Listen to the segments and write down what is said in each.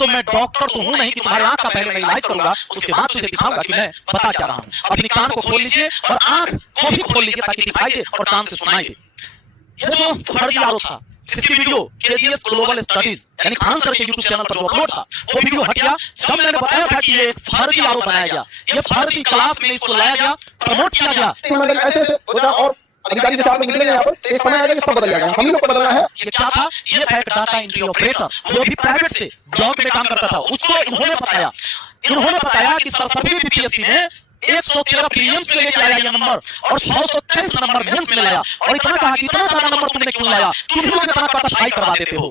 तो मैं डॉक्टर तो हूं नहीं कि तुम्हारे आंख का पहले मैं इलाज करूंगा, उसके बाद तुझे दिखाऊंगा कि मैं बता क्या रहा हूं। अपनी कान को खोल लीजिए और आंख को भी खोल लीजिए ताकि दिखाई दे और कान से सुनाई दे। ये जो फर्जी आरोप था, जिसकी वीडियो केजीएस ग्लोबल स्टडीज यानी खान सर के यूट्यूब चैनल पर जो अपलोड था, वो वीडियो हट गया जब मैंने बताया था कि ये एक फर्जी आरोप बनाया गया, ये फर्जी क्लास में इसको लाया गया, प्रमोट किया गया। ऐसे और अधिकारी से आप निकलेंगे यहाँ पर, एक समय आएगा कि सब बदल जाएगा, हम ही लोग को बदलना है। ये क्या था? ये था एक डाटा एंट्री ऑपरेटर, वो भी प्राइवेट से ब्लॉक में काम करता था। उसको इन्होंने बताया कि सरस्वती बीपीएससी ने 113 प्रीलिम्स में लेके आया ये नंबर और 623 नंबर मेंस में लाया, और इतना कहा कि इतना सारा नंबर तुमने क्यों लाया, तुम लोग इतना पढ़ाई करवा देते हो।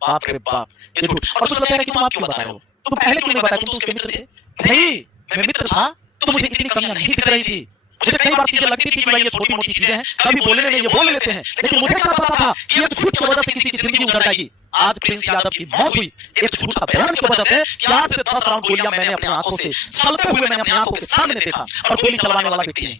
बाप रे बाप, ये झूठ। और तुम बताया कि तुम आप क्यों बताए हो, तुम पहले क्यों नहीं बताया, तुम तो उसके मित्र थे। नहीं, मैं मित्र था तो मुझे इतनी कमियां नहीं दिख रही थी। मुझे कई बार चीजें लगती थी कि भाई ये छोटी मोटी चीजें हैं, कभी बोलने में ये बोल लेते हैं, लेकिन मुझे क्या पता था कि एक झूठ की वजह से किसी की जिंदगी उजड़ जाएगी। आज प्रिंस यादव की मौत हुई एक झूठ का बयान की वजह से कि आज से 10 राउंड गोलियां मैंने अपनी आंखों से चलते हुए मैंने अपनी आंखों के सामने देखा और गोली चलाने वाला व्यक्ति नहीं।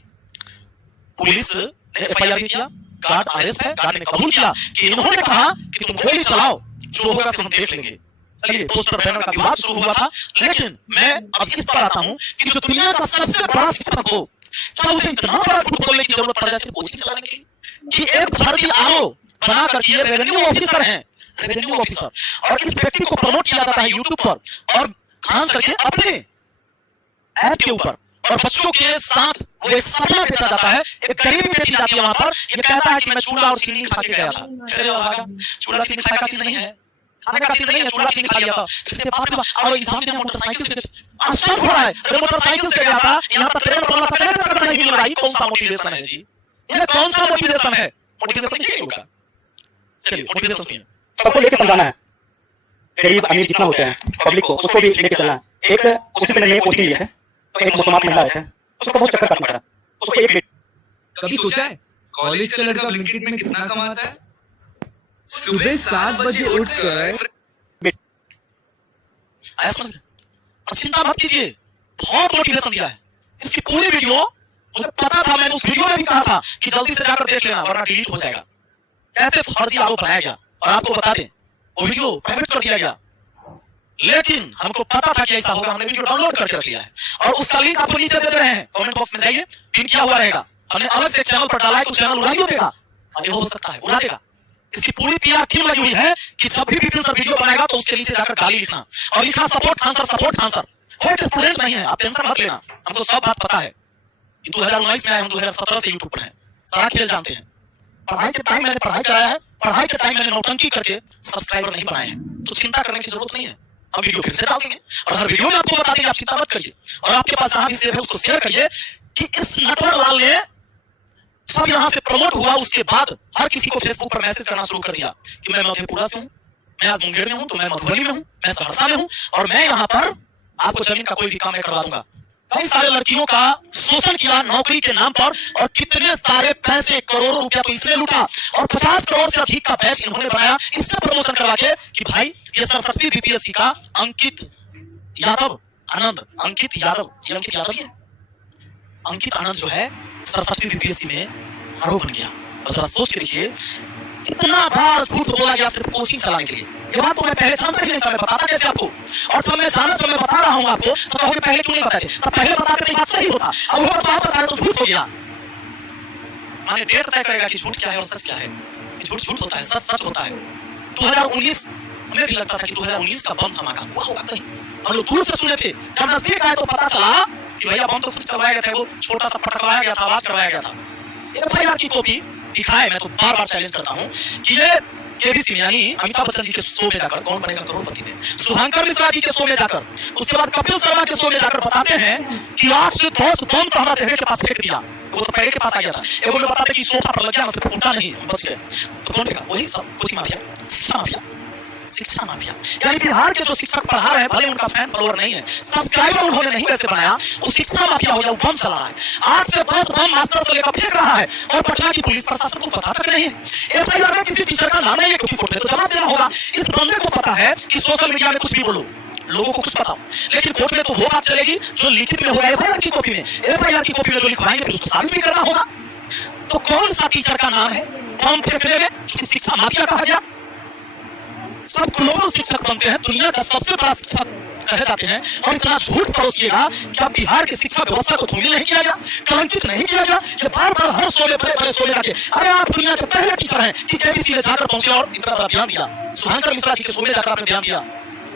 पुलिस ने एफआईआर भी किया, गार्ड अरेस्ट है, गार्ड ने कबूल किया कि इन्होंने कहा कि तुम गोली चलाओ, जो होगा हम देख लेंगे। चलिए, पोस्टर बैनर का विवाद शुरू हुआ था, लेकिन मैं अब इस पर आता हूं कि जो दुनिया का सबसे बड़ा शिक्षक हो, क्या उसे इतना बड़ा झूठ बोलने की जरूरत पड़ जाती है कोचिंग चलाने के लिए कि एक फर्जी आरोप बना कर ये रेवेन्यू ऑफिसर हैं, रेवेन्यू ऑफिसर, और इस व्यक्ति को प्रमोट किया जाता है यूट्यूब पर और खान सर के अपने ऐप के ऊपर, और बच्चों के साथ वो एक सपना बेचा जाता है, एक गरीबी बेची जाती है वहां पर। ये कहता है कि मैं चूल्हा और चीनी खा के गया था। चूल्हा चीनी खाने का चीज नहीं है, खाने का चीज नहीं है, चूल्हा चीनी खा लिया था। और एग्जाम में मोटरसाइकिल से आश्चर्य हो रहा है, अरे मोटरसाइकिल से गया था, यहाँ पर ट्रेन वाला पकड़ना नहीं मिल रहा है। कौन सा मोटिवेशन है जी, ये कौन सा मोटिवेशन है? मोटिवेशन क्या होगा? चलिए, मोटिवेशन सुनिए। सबको लेके समझाना है, गरीब अमीर जितना होते हैं पब्लिक को, उसको भी लेके चलना है। एक उसी मैंने कोचिंग लिया है, एक मुसलमान महिला है, उसको बहुत चक्कर काटना पड़ा, उसको एक कभी सोचा है कॉलेज का लड़का ब्लिंकिट में कितना कमाता है? सुबह 7 बजे उठकर और चिंता मत कीजिए, बहुत मोटिवेशन दिया है। इसकी पूरी वीडियो मुझे पता था, मैंने उस वीडियो में भी कहा था कि जल्दी से जाकर देख लेना वरना डिलीट हो जाएगा। कैसे फर्जी आरोप बनाया गया, और आपको बता दें वो वीडियो प्राइवेट कर दिया गया, लेकिन हमको पता था कि ऐसा होगा, हमने वीडियो डाउनलोड करके रख लिया है और उसका लिंक आपको नीचे दे रहे हैं, कमेंट बॉक्स में जाइए, पिन किया हुआ रहेगा। हमने अलग से चैनल पर डाला है, तो चैनल उड़ा ही देगा, ये हो सकता है उड़ा देगा। इसकी पूरी पीआर टीम लगी हुई है कि जब भी सर वीडियो बनाएगा तो उसके नीचे जाकर गाली लिखना और लिखना support Khan sir, support Khan sir. कोई स्टूडेंट नहीं है, आप टेंशन मत लेना, हमको सब बात पता है। 2019 में आए हम, 2017 से यूट्यूब पर हैं, सारा खेल जानते हैं। पढ़ाई के टाइम मैंने पढ़ाई कराया है, पढ़ाई के टाइम मैंने नौटंकी करके सब्सक्राइबर नहीं बनाए हैं, तो चिंता करने की जरूरत नहीं है। हम वीडियो फिर से डाल देंगे और हर वीडियो में आपको बता देंगे, आप चिंता मत करिए। और आपके पास जहां भी सेव है उसको शेयर करिए कि इस नटवर लाल ने सब यहां से प्रमोट हुआ, उसके बाद हर किसी को फेसबुक पर मैसेज करना शुरू कर दिया कि मैं मधेपुरा से हूं, मैं आज मुंगेर में हूं, तो मैं मधुबनी में हूं, मैं सहरसा में हूं, और मैं यहाँ पर आपको जमीन का कोई भी काम मैं करवा दूंगा। कई सारे लड़कियों का शोषण किया नौकरी के नाम पर, और कितने सारे पैसे, करोड़ों रुपया तो इसने लूटा, और 50 करोड़ से अधिक का बैच इन्होंने बनाया इससे प्रमोशन करवा के कि भाई ये सरस्वती बीपीएससी का अंकित यादव आनंद, अंकित यादव, ये अंकित यादव ही है। अंकित आनंद जो है सरस्वती बीपीएससी में आरोप बन गया। और जरा सोच के देखिए कितना बार झूठ बोला गया सिर्फ कोचिंग चलाने के लिए। ये बात तो मैं पहले जानता ही नहीं था, मैं बताता कैसे आपको, और जब मैं जाना, जब मैं बता रहा हूं आपको तो कहोगे पहले क्यों नहीं बताते, तब पहले बताते नहीं बात सही होता, अब वो बात बता रहे तो झूठ हो गया। माने डेट तय करेगा कि झूठ क्या है और सच क्या है। झूठ झूठ होता है, सच सच होता है। 2019 हमें भी लगता था कि 2019 का बम धमाका हुआ होगा कहीं, हम लोग दूर से सुने थे, जब नजदीक आए तो पता चला कि भैया बम तो खुद चलवाया गया था, वो छोटा सा पटकवाया गया था, आवाज करवाया गया था। एफआईआर की कॉपी दिखाए, मैं तो बार बार चैलेंज करता हूं कि ये केबीसी में यानी अमिताभ बच्चन जी के शो में जाकर, कौन बनेगा करोड़पति में, शुभंकर मिश्रा जी के शो में जाकर, उसके बाद कपिल शर्मा के शो में जाकर बताते हैं कि 8 से 10 बम तो हमारे पहले के पास फेंक दिया, वो तो पहले के पास आ गया था। एगो में बताते कि सोफा पर लग गया, सिर्फ फूटा नहीं, बच गए। तो कौन फेंका? वही सब कोचिंग माफिया, शिक्षा माफिया, शिक्षा माफिया। यानी बिहार के जो शिक्षक पढ़ा रहे हैं, भले उनका फैन फॉलोअर नहीं है, सब्सक्राइबर उन्होंने नहीं वैसे बनाया, वो शिक्षा माफिया हो गया, वो बम चला रहा है। 8 से 10 बम मास्टर से लेकर फेंक रहा है, और पटना की पुलिस प्रशासन को पता तक नहीं है। एफआईआर में किसी टीचर का नाम नहीं है, क्योंकि कोर्ट में तो जवाब देना होगा। इस बंदे को पता है कि सोशल मीडिया में कुछ भी बोलो, लोगों को कुछ पता, लेकिन कोर्ट में तो वो बात चलेगी जो लिखित में होगा एफआईआर की कॉपी में। एफआईआर की कॉपी में जो लिखवाएंगे फिर उसको साबित भी करना होगा। तो कौन सा टीचर का नाम है बम फेंकने में, शिक्षा माफिया कहा गया? सब ग्लोबल शिक्षक बनते हैं, दुनिया का सबसे बड़ा शिक्षक कहे जाते हैं, और इतना झूठ परोसिएगा कि अब बिहार की शिक्षा व्यवस्था को धूमिल नहीं किया गया, कलंकित नहीं किया गया। ये बार बार हर शो में बड़े बड़े शो में जाके, अरे आप दुनिया के पहले टीचर हैं कि केबीसी में जाकर पहुंचे और इतना बड़ा बयान दिया। शुभांकर मिश्रा जी के शो में जाकर आपने बयान दिया,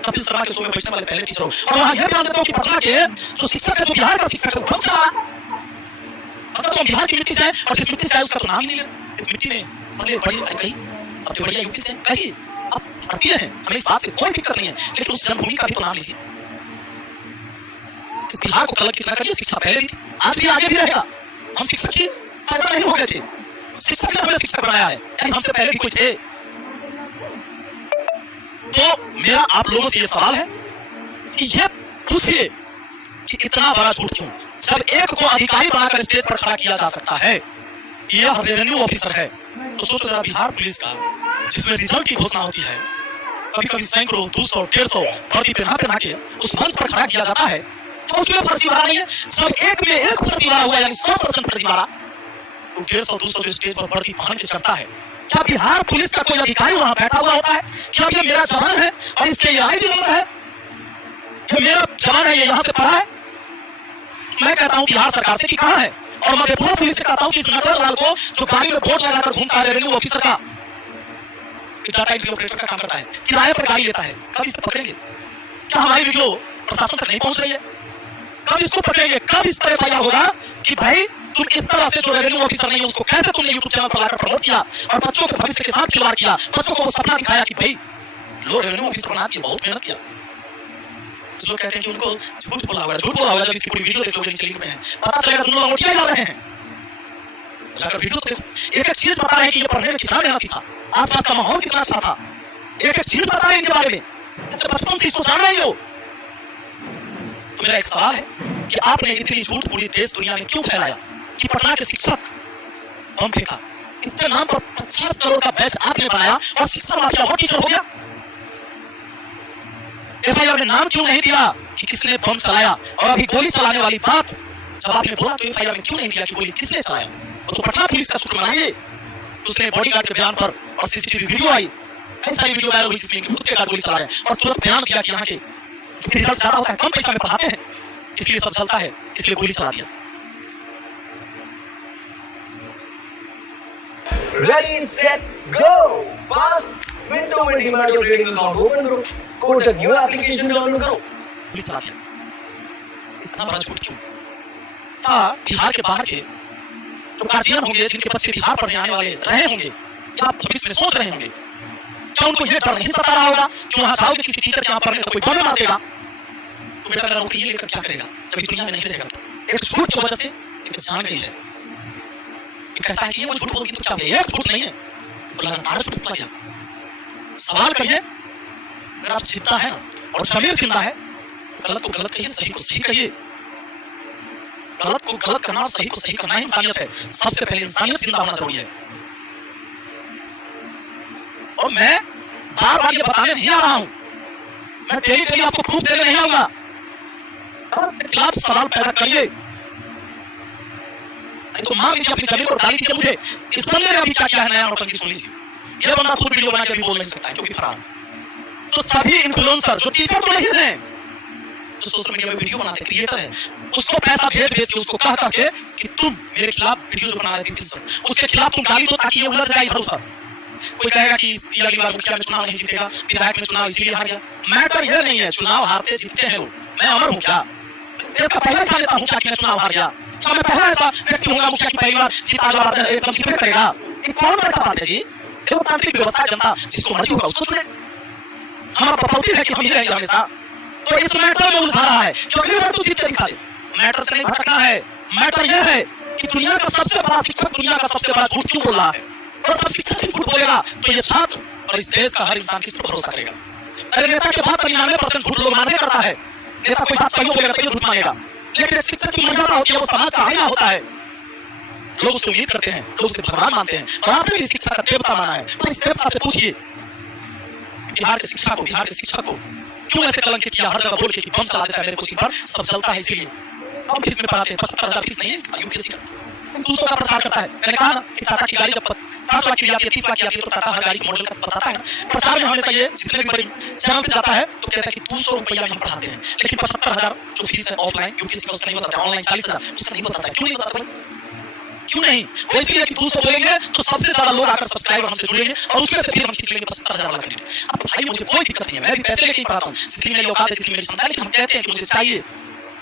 कपिल शर्मा के शो में बैठने वाले पहले टीचर हो, और वहां यह बयान देता हूं कि पटना के जो शिक्षक है, जो बिहार का शिक्षक है, वो चला। अब तो बिहार की मिट्टी से है, और जिस मिट्टी से है उसका तो नाम ही नहीं ले रहे। जिस मिट्टी में बड़े बड़ी कहीं अब तो बढ़िया यूपी से कहीं आप भारतीय हैं, हमें इस बात से कोई दिक्कत नहीं है, लेकिन उस जन्मभूमि का भी तो नाम लीजिए। इस बिहार को कलंकित न करिए, शिक्षा पहले भी थी, आज भी आगे भी रहेगा। हम शिक्षक ही पैदा नहीं हो गए थे, शिक्षक ने हमें शिक्षक बनाया है, यानी हमसे पहले भी कोई थे। तो मेरा आप लोगों से ये सवाल है कि ये पूछिए कि इतना बड़ा झूठ क्यों, जब एक को अधिकारी बनाकर स्टेज पर खड़ा किया जा सकता है, यह रेवेन्यू ऑफिसर है, तो सोचो जरा बिहार पुलिस का, जिसमें रिजल्ट की घोषणा होती है, कभी कभी सैकड़ों 200 150 भर्ती पहना के उस मंच पर खड़ा किया जाता है, तो उसमें फर्जी भरा नहीं है। सब एक में एक फर्जी भरा हुआ, यानी 100% फर्जी भरा, तो 150 200 जो स्टेज पर भर्ती पहन के चढ़ता है, क्या बिहार पुलिस का कोई अधिकारी वहां बैठा हुआ होता है? क्या ये मेरा जवान है और इसके ये आईडी नंबर है, ये मेरा जवान है, ये यहाँ से पढ़ा है? मैं कहता हूँ बिहार सरकार से कि कहाँ है, और मधेपुरा पुलिस से कहता हूँ कि इस नटवरलाल को जो गाड़ी में बोर्ड लगाकर घूमता है, रेवेन्यू ऑफिसर का, डाटा एंट्री ऑपरेटर का काम करता है, किराए पर गाड़ी लेता है, कब इसे पकड़ेंगे? क्या हमारी वीडियो प्रशासन तक नहीं पहुंच रही है? कब इसको पकड़ेंगे? कब इस पर एफआईआर होगा कि भाई तुम इस तरह से जो रेवेन्यू ऑफिसर नहीं है उसको कैसे तुमने यूट्यूब चैनल पर लाकर प्रमोट किया और बच्चों के भविष्य के साथ खिलवाड़ किया, बच्चों को वो सपना दिखाया कि भाई लो रेवेन्यू ऑफिसर बना के बहुत मेहनत किया। कुछ लोग कहते हैं कि उनको झूठ बोला होगा, जब इसकी पूरी वीडियो देख लोगे, लिंक में है, पता चलेगा तुम लोग अंगूठियां ला रहे हैं। जाकर वीडियो तो देखो, एक एक चीज बता रहे हैं कि ये पढ़ने में कितना मेहनती था, आसपास का माहौल कितना अच्छा था, एक एक चीज बता रहे हैं इनके बारे में, बचपन से इसको जान रहे हो। तो मेरा एक सवाल है कि आपने इतनी झूठ पूरी देश दुनिया में क्यों फैलाया कि पटना के शिक्षक बम फेंका, इसके नाम पर 50 करोड़ का बैच आपने बनाया और शिक्षा माफिया वो टीचर हो गया? एफआईआर में नाम क्यों नहीं दिया कि किसने बम चलाया? और अभी गोली चलाने वाली बात जब आपने बोला तो एफआईआर में क्यों नहीं दिया कि गोली किसने चलाया? वो तो पटना पुलिस का शुक्र मनाइए, उसने बॉडीगार्ड के बयान पर और सीसीटीवी वीडियो आई, कई सारी वीडियो वायरल हुई जिसमें खुद के गार्ड गोली चला रहे हैं, और तुरंत बयान दिया कि यहाँ के जो रिजल्ट ज्यादा होता है, कम पैसा में पढ़ाते हैं, इसलिए सब चलता है, इसलिए गोली चला दिया। Ready, set, go! Pass window में डिमांड और ट्रेडिंग अकाउंट ओपन करो, कोटक न्यू एप्लीकेशन डाउनलोड करो। गोली चला दिया। इतना बड़ा झूठ क्यों? हाँ, बिहार के बाहर के जो गार्जियन होंगे, जिनके बच्चे बिहार पढ़ने आने वाले रहे होंगे या भविष्य में सोच रहे होंगे, क्या उनको ये डर नहीं सता रहा होगा कि वहां जाओगे किसी टीचर के यहाँ पढ़ने तो कोई बम मार देगा, तो बेटा मेरा नौकरी ये लेकर क्या करेगा जब दुनिया में नहीं रहेगा? एक झूठ की वजह से एक जान गई है। कहता है कि ये वो झूठ बोलती तो क्या है? ये झूठ नहीं है, तो लगातार झूठ बोला गया। सवाल करिए, अगर आप जिंदा है ना और शरीर जिंदा है, गलत को गलत कहिए, सही को सही कहिए। गलत को गलत करना और सही को सही करना ही इंसानियत है। सबसे पहले इंसानियत जिंदा होना जरूरी है। और मैं बार बार ये बताने नहीं आ रहा हूं, मैं डेली आपको प्रूफ देने नहीं आऊंगा। खिलाफ सवाल पैदा करिए, तो मान लीजिए अपनी जमीन पर डाली दीजिए मुझे, इस बंदे ने अभी क्या किया है नया नौटंकी सुन लीजिए। ये बंदा खुद वीडियो बना के भी बोल नहीं सकता है क्योंकि फरार। तो सभी इन्फ्लुएंसर जो टीचर तो नहीं है, जो सोशल मीडिया में वीडियो बनाते क्रिएटर है, उसको पैसा भेज के उसको कह के कि तुम मेरे खिलाफ वीडियो जो बना रहे थे उसके खिलाफ तुम गाली दो ताकि ये उलझ जाए इधर उधर। कोई कहेगा कि अगली बार मुखिया में चुनाव नहीं जीतेगा, विधायक में चुनाव इसलिए हार गया। मैटर ये नहीं है चुनाव हारते जीतते हैं लोग, मैं अमर हूँ क्या? पहले खा लेता हूँ क्या कि मैं चुनाव हार गया? क्या मैं पहला ऐसा व्यक्ति होगा मुखिया की पहली बार जीता एकदम जीत करेगा? ये कौन करता बात है जी? लोकतांत्रिक व्यवस्था, जनता जिसको मर्जी होगा उसको चुने। हमारा प्रॉपर्टी है कि हम ही रहेंगे हमेशा। तो इस मैटर में उलझा रहा है क्योंकि मैं तो जीत के दिखा दे। मैटर से नहीं भटकना है। मैटर यह है कि दुनिया का सबसे बड़ा शिक्षक दुनिया का सबसे बड़ा झूठ क्यों बोल रहा है, और जब शिक्षक झूठ बोलेगा तो ये छात्र और इस देश का हर इंसान किस पर भरोसा करेगा? अरे नेता के बाद 99% झूठ लोग मानने करता है। नेता कोई बात सही बोलेगा तो झूठ मानेगा, लेकिन शिक्षक की मर्यादा होती है, वो समाज का आईना होता है। लोग उससे उम्मीद करते हैं, लोग उसे भगवान मानते हैं, और आपने भी शिक्षा का देवता माना है। तो इस देवता से पूछिए बिहार के शिक्षा को क्यों ऐसे कलंकित किया? हर जगह बोल के कि बम चला देता है मेरे कोचिंग पर, सब चलता है इसीलिए। हम फीस में पढ़ाते हैं, 75,000 फीस नहीं है इसका यूपीएससी का, दूसरों का प्रचार करता है। मैंने कहा ना कि टाटा की गाड़ी जब 5 लाख की भी आती है, 30 लाख की आती है, तो टाटा हर गाड़ी के मॉडल का बताता है ना। प्रचार में हमेशा ये जितने भी बड़े चैनल पे जाता है तो कहता है कि 200 रुपया में हम पढ़ाते हैं, लेकिन 75,000 जो फीस है ऑफलाइन यूपीएससी का उसका नहीं बताता, ऑनलाइन 40,000 उसका नहीं बताता। क्यों नहीं बताता भाई? क्यों नहीं? वो इसलिए कि 200 बोलेंगे तो सबसे ज्यादा लोग आकर सब्सक्राइबर हमसे जुड़ेंगे और उसमें से फिर हम खींच लेंगे 75,000 वाला कंटेंट। अब भाई मुझे कोई दिक्कत नहीं है, मैं भी पैसे लेके ही पढ़ाता हूँ, जितनी मेरी औकात है, जितनी मेरी क्षमता है, लेकिन हम कहते हैं कि मुझे चाहिए,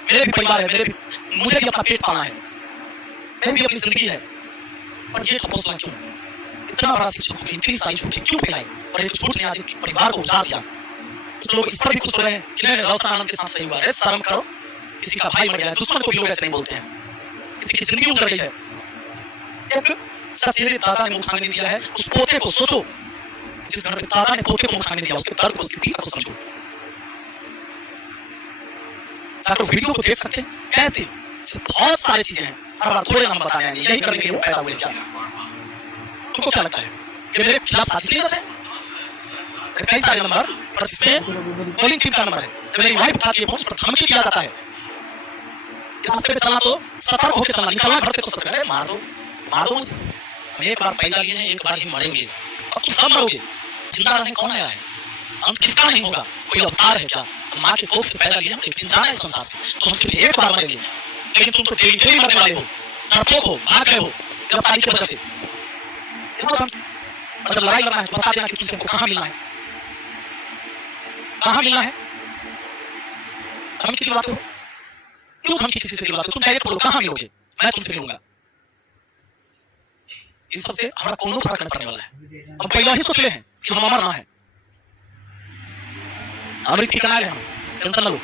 मेरे भी परिवार है, मुझे भी अपना पेट पालना है, मेरी भी अपनी जिंदगी है। और ये हौसला क्यों? इतना बड़ा शिक्षकों की इतनी सारी झूठी क्यों फैलाई? और एक झूठ ने आज एक परिवार को उजाड़ दिया। कुछ लोग इस पर भी खुश हो रहे हैं कि नहीं रोशन आनंद के साथ सही हुआ है, शर्म करो, किसी का भाई मर गया है, दुश्मन को भी लोग ऐसे नहीं बोलते हैं, किसी की जिंदगी उजड़ गई है। तेरे दादा ने मुंह खाने दिया है, उस पोते को सोचो, जिस घर पे दादा ने पोते को मुंह खाने दिया, उसके दर्द को, उसकी पीड़ा को समझो। जाकर वीडियो को देख सकते हैं कैसे बहुत सारी चीजें हैं, हर बार थोड़े नाम बताने हैं, यही करने के लिए पैदा हुए क्या? तुमको क्या लगता है कि मेरे खिलाफ साजिश की वजह से कई सारे नंबर पर जिसमें पोलिंग टीम का नंबर है, जब मेरी वाइफ उठाती है फोन पर धमकी दिया जाता है, रास्ते पे चलना तो सतर्क होकर चलना, निकलना घर से तो सतर्क है, मार दो मुझे, हम एक बार पैदा लिए हैं, एक बार ही मरेंगे, अब तुम सब मरोगे, जिंदा रहने कौन आया है? अंत किसका नहीं होगा? कोई अवतार है क्या? हम माँ के कोख से पैदा लिए, हम एक दिन जाना है संसार से, तो हम सिर्फ एक बार मरेंगे, लेकिन तुम तो डेली मरने वाले हो, डरपोक हो, भाग गए हो गिरफ्तारी की वजह से। अगर लड़ाई लड़ना है तो बता देना कि तुमको कहाँ मिलना है, कहाँ मिलना है। धमकी दिलवाते हो, क्यों धमकी किसी से दिलवाते हो? तुम डायरेक्ट बोलो कहाँ मिलोगे, मैं तुमसे मिलूंगा। इस सबसे हमारा कोनो फर्क नहीं पड़ने वाला है। हम पहले ही सोच ले हैं कि हम मरना है, अमृत की कनाल है, हम टेंशन ना लो।